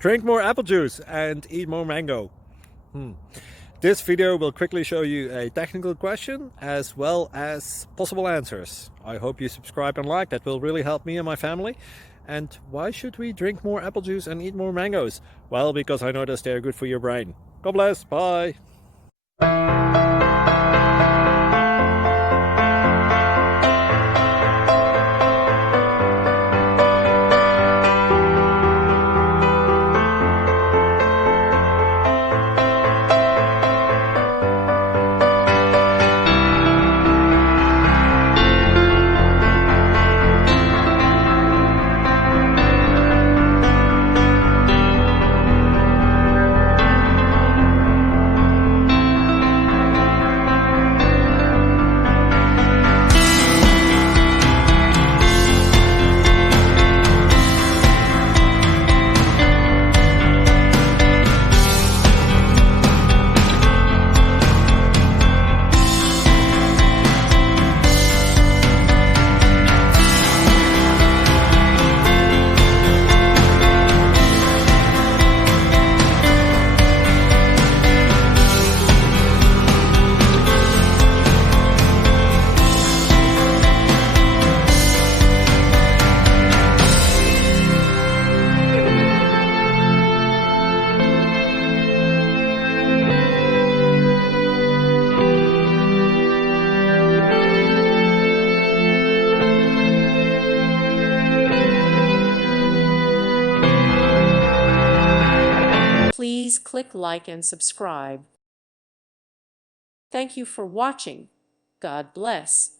Drink more apple juice and eat more mango. This video will quickly show you a technical question as well as possible answers. I hope you subscribe and like, that will really help me and my family. And why should we drink more apple juice and eat more mangoes? Well, because I noticed they're good for your brain. God bless, bye. Please click like and subscribe. Thank you for watching. God bless.